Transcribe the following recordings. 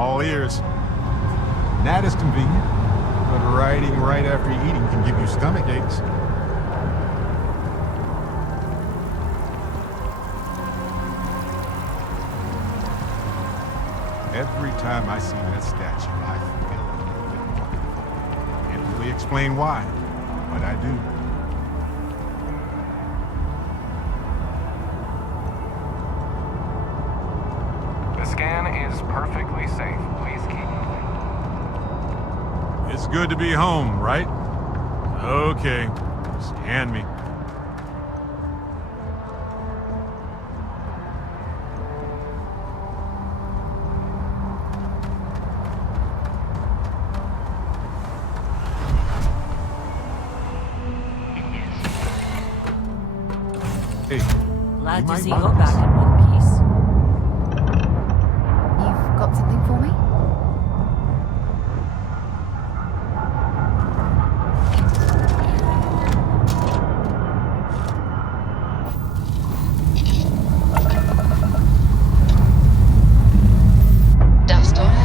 all ears. That is convenient, but writing right after eating can give you stomach aches. Every time I see that statue, I feel a little bit more. Can't really explain why, but I do. The scan is perfectly safe. Please keep moving. It's good to be home, right? Okay, scan me. Hey, Glad you to might see want you're this. back in one piece. You've got something for me? Dust off.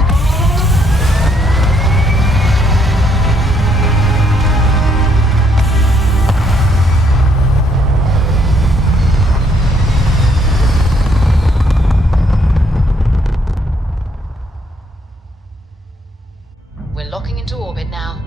We're locking into orbit now.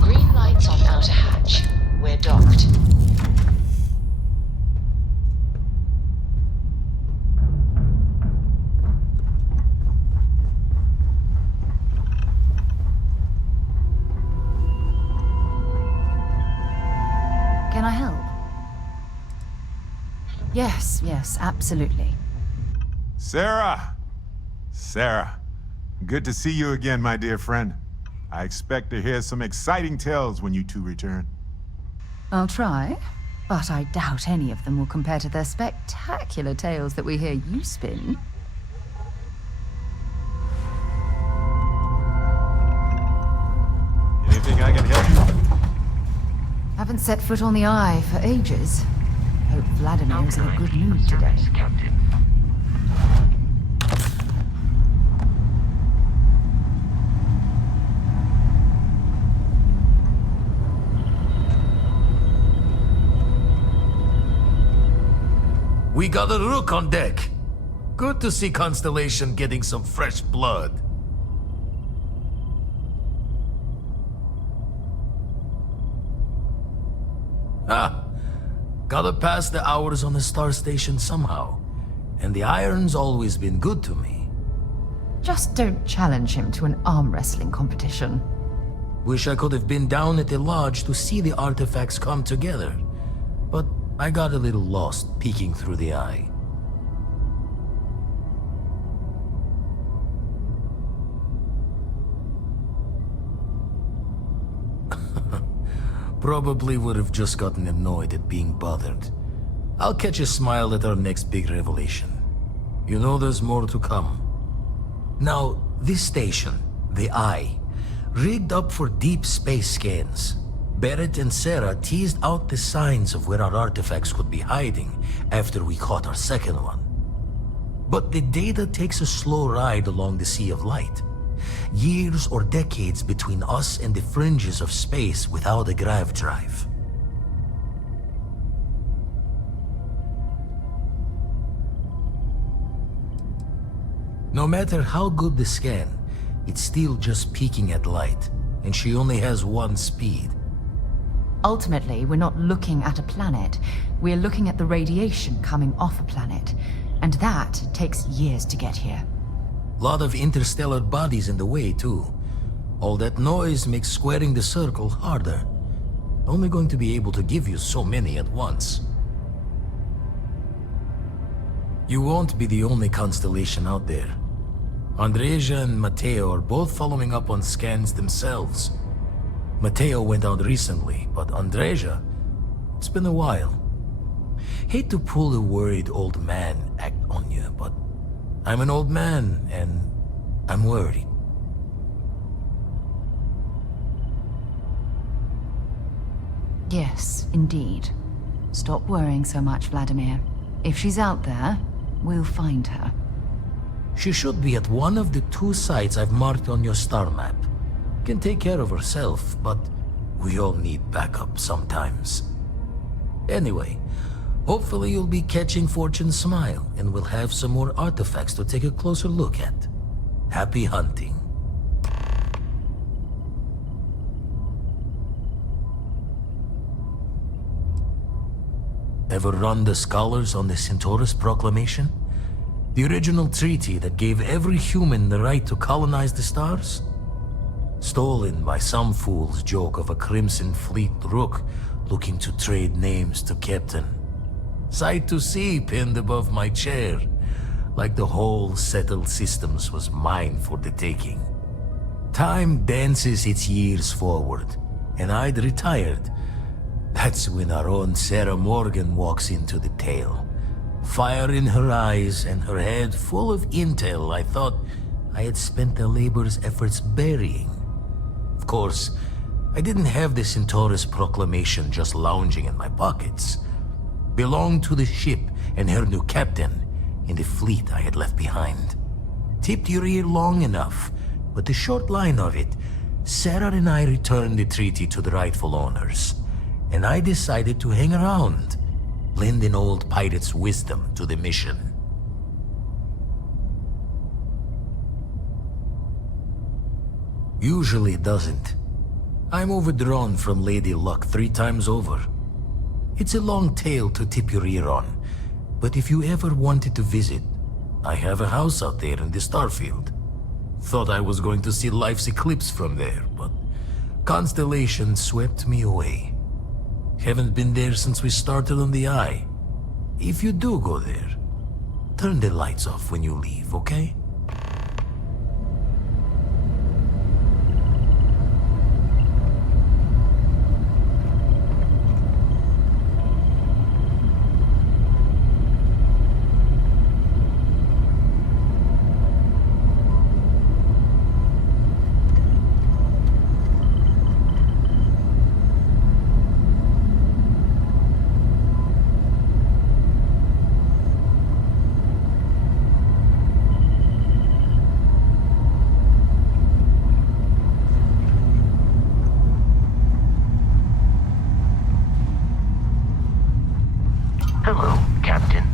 Green lights on outer hatch. We're docked. Can I help? Yes, absolutely. Sarah! Sarah, good to see you again, my dear friend. I expect to hear some exciting tales when you two return. I'll try, but I doubt any of them will compare to the spectacular tales that we hear you spin. Anything I can help you? Haven't set foot on the Eye for ages. Hope Vladimir's in a good mood today. Captain. We got a rook on deck. Good to see Constellation getting some fresh blood. Ah, gotta pass the hours on the star station somehow. And the iron's always been good to me. Just don't challenge him to an arm wrestling competition. Wish I could have been down at the lodge to see the artifacts come together. But I got a little lost peeking through the eye. Probably would have just gotten annoyed at being bothered. I'll catch a smile at our next big revelation. You know there's more to come. Now, this station, the Eye, rigged up for deep space scans. Barrett and Sarah teased out the signs of where our artifacts could be hiding after we caught our second one. But the data takes a slow ride along the Sea of Light. Years or decades between us and the fringes of space without a grav drive. No matter how good the scan, it's still just peeking at light, and she only has one speed. Ultimately, we're not looking at a planet. We're looking at the radiation coming off a planet. And that takes years to get here. Lot of interstellar bodies in the way, too. All that noise makes squaring the circle harder. Only going to be able to give you so many at once. You won't be the only constellation out there. Andreja and Matteo are both following up on scans themselves. Matteo went out recently, but Andreja, it's been a while. Hate to pull a worried old man act on you, but I'm an old man and I'm worried. Yes, indeed. Stop worrying so much, Vladimir. If she's out there, we'll find her. She should be at one of the 2 sites I've marked on your star map. Can take care of herself, but we all need backup sometimes. Anyway, hopefully you'll be catching Fortune's smile and we'll have some more artifacts to take a closer look at. Happy hunting. Ever run the scholars on the Centaurus Proclamation? The original treaty that gave every human the right to colonize the stars? Stolen by some fool's joke of a Crimson Fleet rook looking to trade names to Captain. Sight to see pinned above my chair, like the whole settled systems was mine for the taking. Time dances its years forward, and I'd retired. That's when our own Sarah Morgan walks into the tale. Fire in her eyes and her head full of intel I thought I had spent the labor's efforts burying. Of course, I didn't have the Centaurus Proclamation just lounging in my pockets. Belonged to the ship and her new captain in the fleet I had left behind. Tipped your ear long enough, but the short line of it, Sarah and I returned the treaty to the rightful owners, and I decided to hang around, lend an old pirate's wisdom to the mission. Usually it doesn't. I'm overdrawn from Lady Luck 3 times over. It's a long tale to tip your ear on, but if you ever wanted to visit, I have a house out there in the Starfield. Thought I was going to see life's eclipse from there, but constellation swept me away. Haven't been there since we started on the Eye. If you do go there, turn the lights off when you leave, okay? Hello, Captain.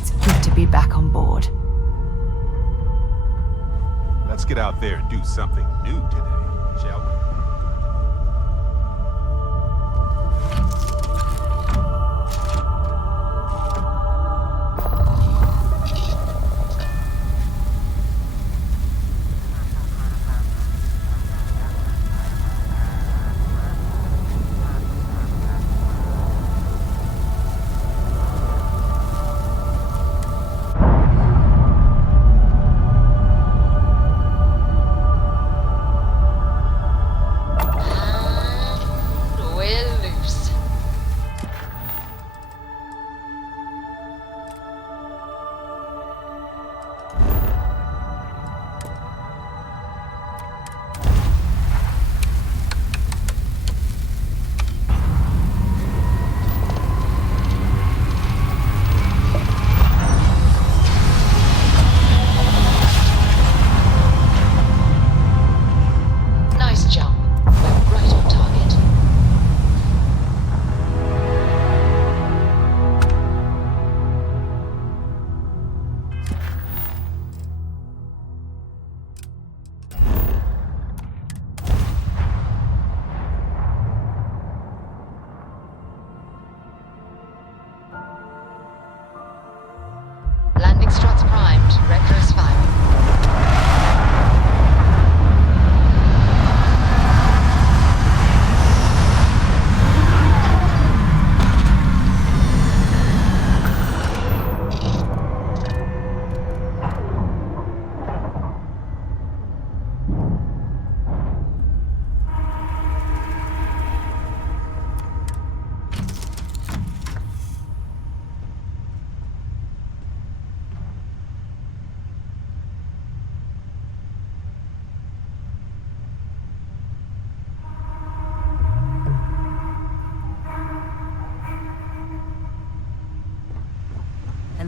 It's good to be back on board. Let's get out there and do something new today, shall we?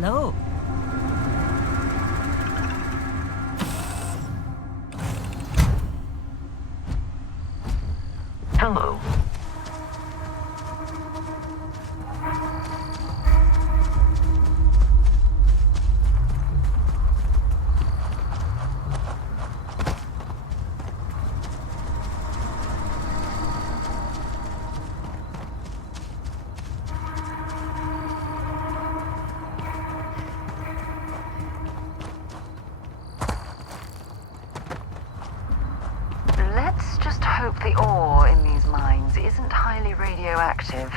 Hello. Hello. Let's just hope the ore in these mines isn't highly radioactive.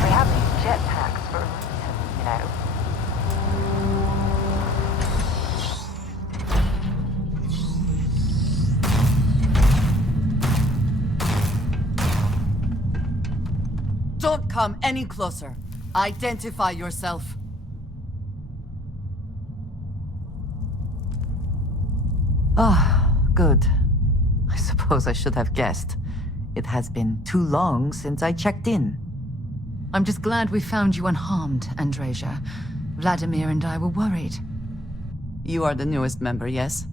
They have these jetpacks for a reason, you know. Don't come any closer. Identify yourself. Ah, good. I suppose I should have guessed. It has been too long since I checked in. I'm just glad we found you unharmed, Andreja. Vladimir and I were worried. You are the newest member, yes?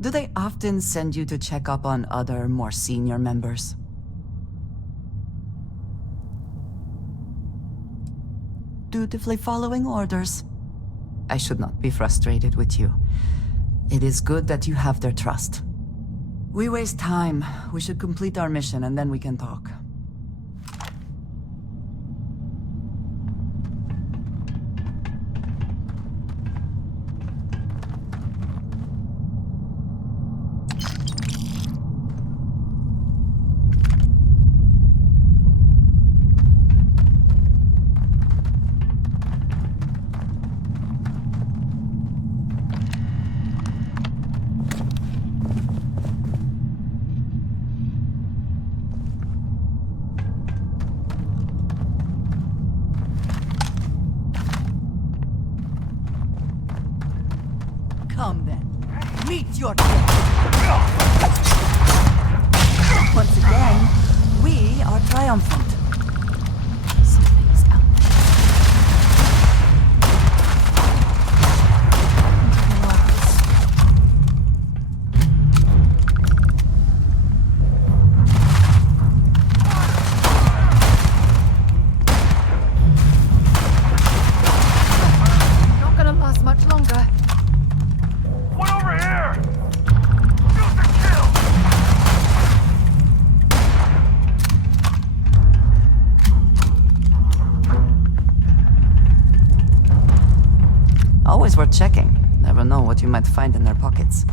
Do they often send you to check up on other, more senior members? Dutifully following orders. I should not be frustrated with you. It is good that you have their trust. We waste time. We should complete our mission and then we can talk. Come then. Meet your death. Once again, we are triumphant. Something's out there. Not gonna last much longer. One over here! Shoot to kill! Always worth checking. Never know what you might find in their pockets.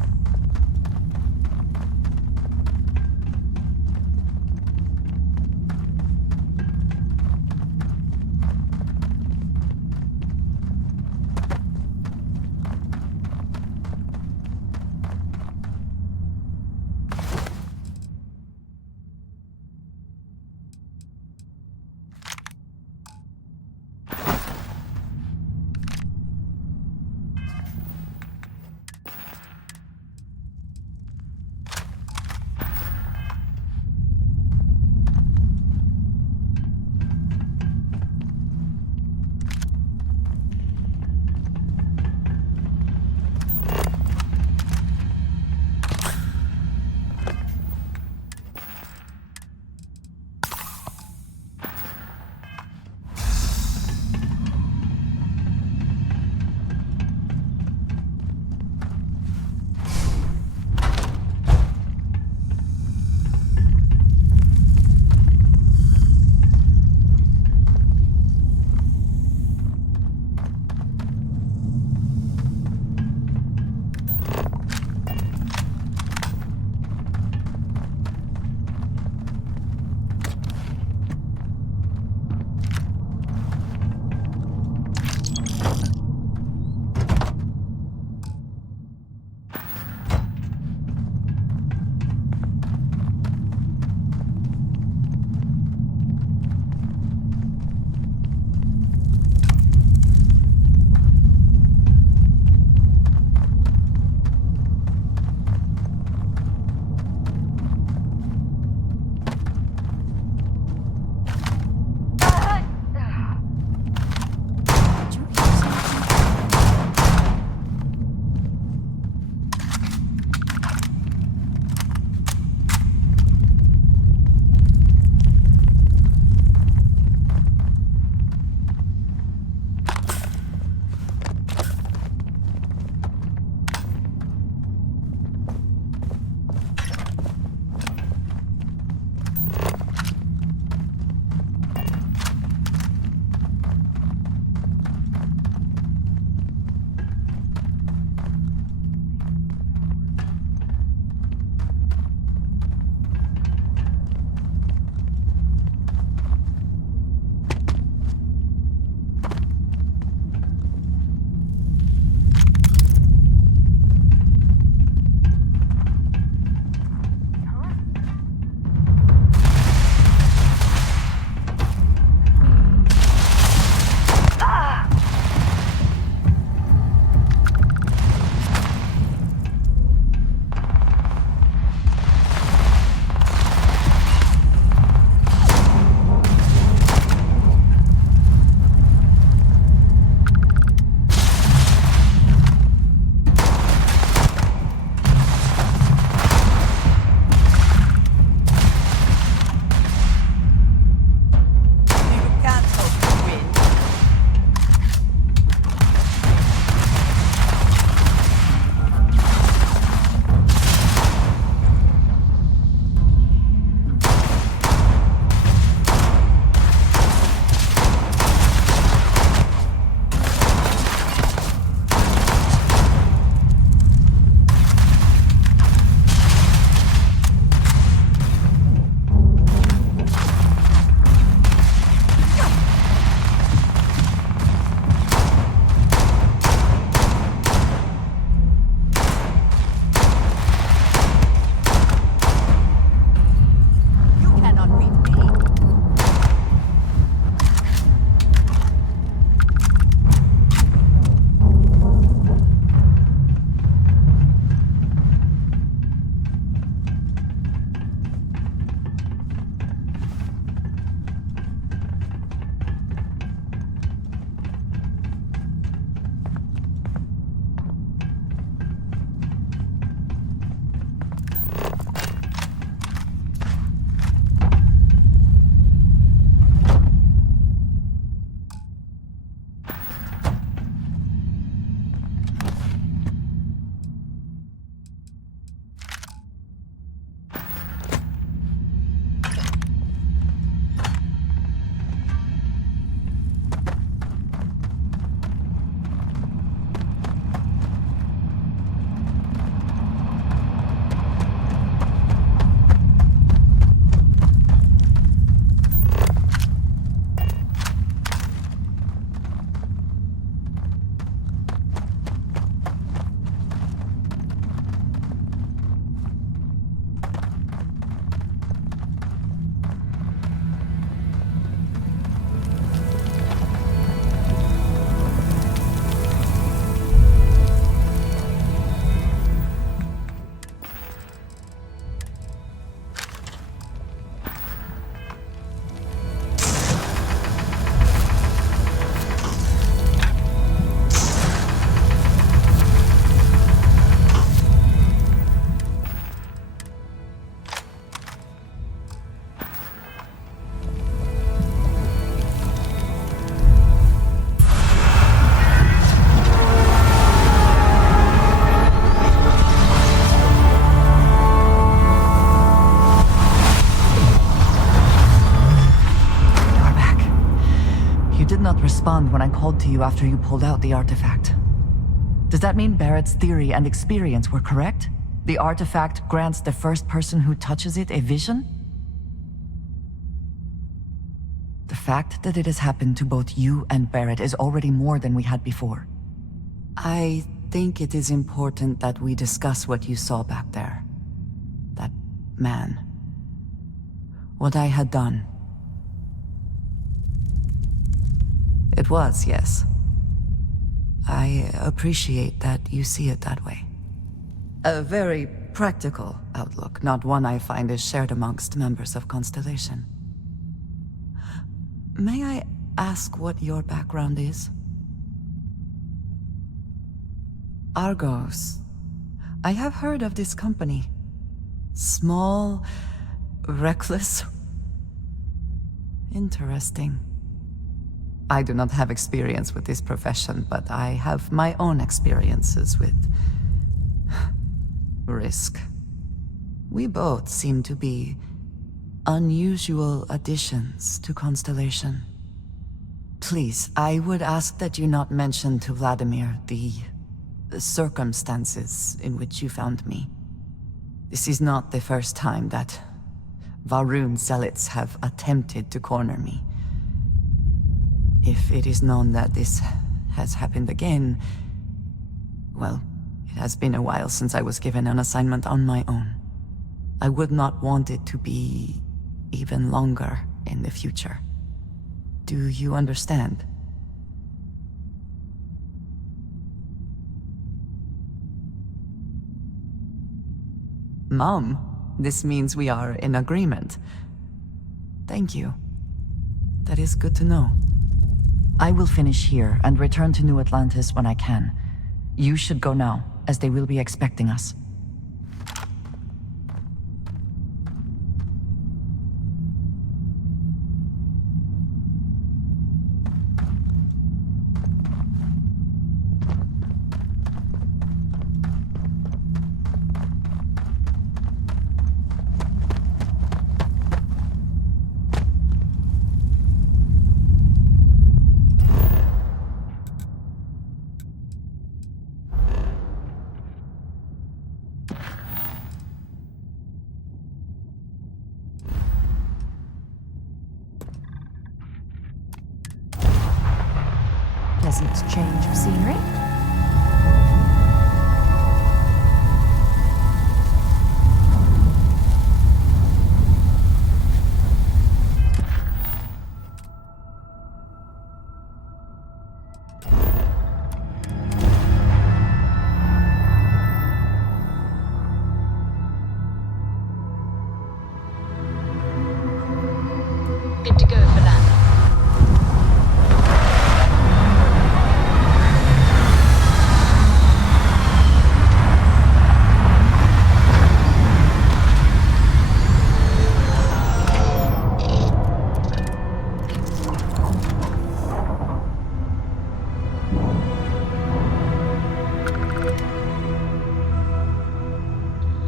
called to you after you pulled out the artifact. Does that mean Barrett's theory and experience were correct? The artifact grants the first person who touches it a vision? The fact that it has happened to both you and Barrett is already more than we had before. I think it is important that we discuss what you saw back there. That man. What I had done. It was, yes. I appreciate that you see it that way. A very practical outlook, not one I find is shared amongst members of Constellation. May I ask what your background is? Argos. I have heard of this company. Small, reckless. Interesting. I do not have experience with this profession, but I have my own experiences with risk. We both seem to be unusual additions to Constellation. Please, I would ask that you not mention to Vladimir the circumstances in which you found me. This is not the first time that Varun zealots have attempted to corner me. If it is known that this has happened again, well, it has been a while since I was given an assignment on my own. I would not want it to be even longer in the future. Do you understand? Mom, this means we are in agreement. Thank you. That is good to know. I will finish here and return to New Atlantis when I can. You should go now, as they will be expecting us. Pleasant change of scenery.